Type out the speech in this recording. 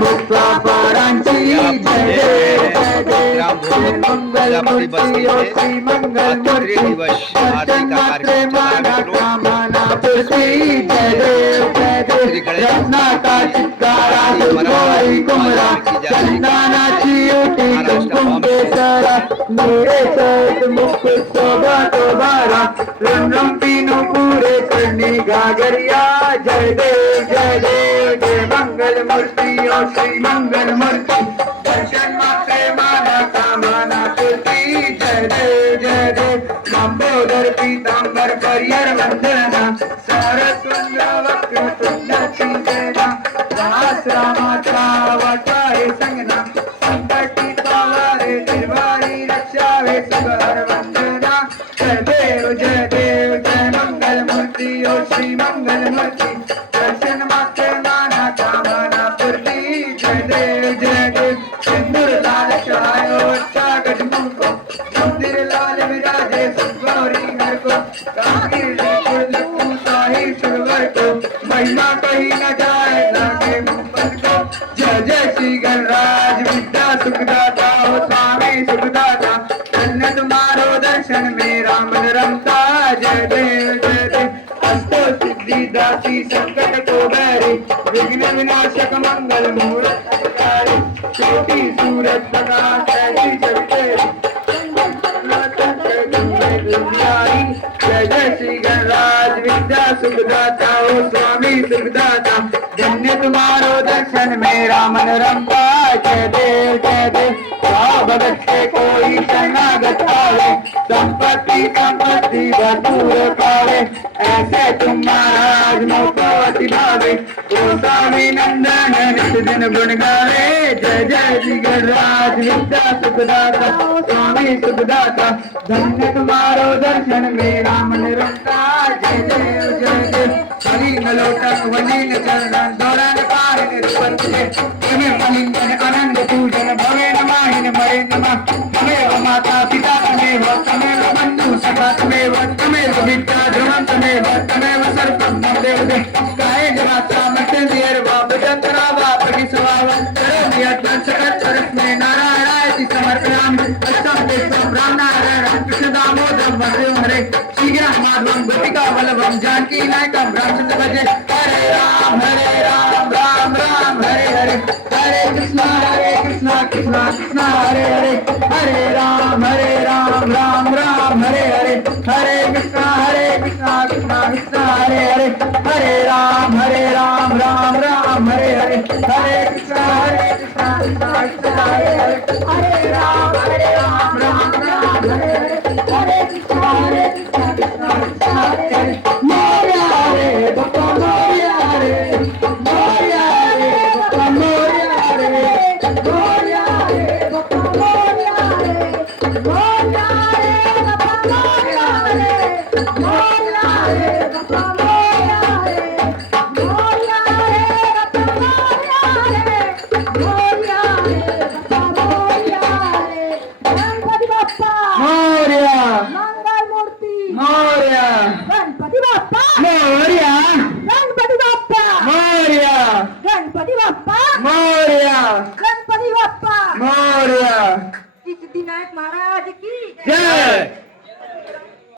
मुक्ता पारांची जय देव जय देव मंगल मूर्ती ओ श्री मंगल मूर्ती दर्शन मात्रे माना कामना पूर्ती जय देव रत्नाका चित्कारा सुखोई कुमरा चंदनाची उटी कुंकुम केसरा मेरे चैत मुकुट शोभा तोबारा रम रम पीनू पूरे चरणी गागरिया जय देव जय मंगल मूर्ति ओ श्री मंगल मूर्ति दर्शन मात्रे माना कामना पूर्ति जय देव लंबोदर पीतांबर परियर वंदना सरस्वती वक्र तुंड चिंतना दास रामाचा वाटारे संगना संकटी पावारे निर्वाणी रक्षावे सुगर वंदना जय देव जय मंगल मूर्ति ओ श्री मंगल मूर्ति दर्शन मात्रे माना कामना पूर्ति जय देव सिंदूर लाल चढ़ायो कागज मुझको मंदिर लाल विराजे सुगौरी घर को साहिब सुरवर को महिमा कहीं न जाए लागे मुंबई को जय श्री गणराज विद्या सुखदाता हो स्वामी सुखदाता धन्य तुम्हारो दर्शन मेरा मन रमता जय देव अष्टो सिद्धि दासी संकट को बैरी विघ्न विनाशक मंगल मूर्त छोटी सूरज प्रकाश ऐसी चलते जय श्री गणराज विद्या सुखदाता ओ स्वामी सुखदाता धन्य तुम्हारो दर्शन मेरा मन रमता जय देव भगत के कोई शरणागत पावे संपत्ति भरपूर पावे ऐसे तुम महाराज मोपवती भावे ओ स्वामी नंदन नित दिन गुण गावे जय श्री गणराज विद्या सुखदाता स्वामी सुखदाता धन्य तुम्हारो दर्शन मेरा मन रमता जय देव हलीन लोटक वलीन चरण दौरान पार निरुपंचे तुम्हें मलिंगन आनंद पूजन भवे नमाहिन मरे नमः तमेव माता पिता तमेव बंधु सखा तमेव विद्या ध्रुवं तमेव सर्वं देव काय जमाता मृत्युंजय बाप जंत्रा बाप की सवावन करोमि अद्भुत सकट सरस्मे नारायणाय समर्पयामि अष्टम देशम राम नारायण कृष्ण दामोदरम वंदे हरे शीघ्र माधवम गोपिका वल्लभम जानकी नायकम रामचंद्र भजे हरे राम राम राम हरे हरे हरे कृष्णा कृष्णा कृष्णा हरे हरे राम राम हरे हरे हरे कृष्णा कृष्णा कृष्णा हरे राम राम हरे हरे हरे कृष्णा कृष्णा कृष्णा हरे राम राम हरे हरे हरे कृष्णा कृष्णा कृष्णा हरे मोरिया रे बप्पा मोरिया रे मोरिया रे बप्पा मोरिया रे मोरिया रे बप्पा मोरिया रे मोरिया रे बप्पा मोरिया रे मोरिया रे बप्पा मोरिया रे मोरिया रे बप्पा मोरिया रे मोरिया रे बप्पा मोरिया रे गणपती बाप्पा मोरिया मंगल मूर्ती मोरिया गणपती बाप्पा मोरिया गणपती बाप्पा मोरिया गणपती बाप्पा मोरिया गणपती बाप्पा मोरिया सिद्धिविनायक महाराज की जय।